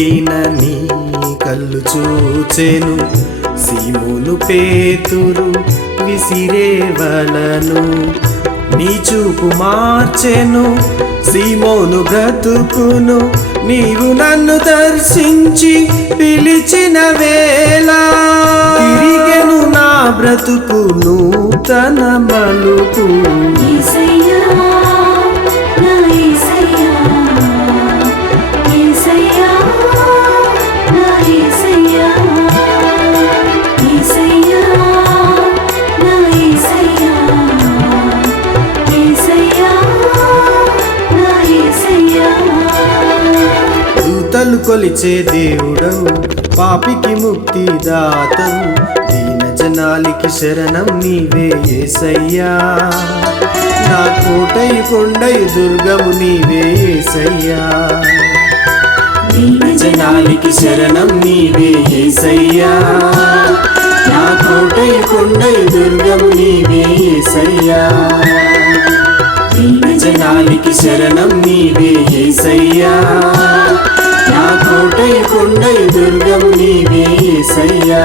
నిండిన నీ కళ్ళు చూచెను. సీములు పేతురు విసిరేవలను నీ చూపు మార్చెను సీమోను బ్రతుకును. నీవు నన్ను దర్శించి పిలిచిన వేళ తిరిగెను నా బ్రతుకు నూతన మలుపు. దూతలు కొలిచే దేవుడవు పాపికి ముక్తి దాతవు దీన జనాలికి శరణం నీవే ఏసయ్యా. నా కోటయు కొండయు దుర్గము నీవే ఏసయ్యా. దీన జనాలికి శరణం నీవే ఏసయ్యా. నా కోటయు కొండయు దుర్గము నీవే ఏసయ్యా. జనాలికి శరణం నీవే ఏసయ్యా. కై దుర్గము నీవే సయ్యా.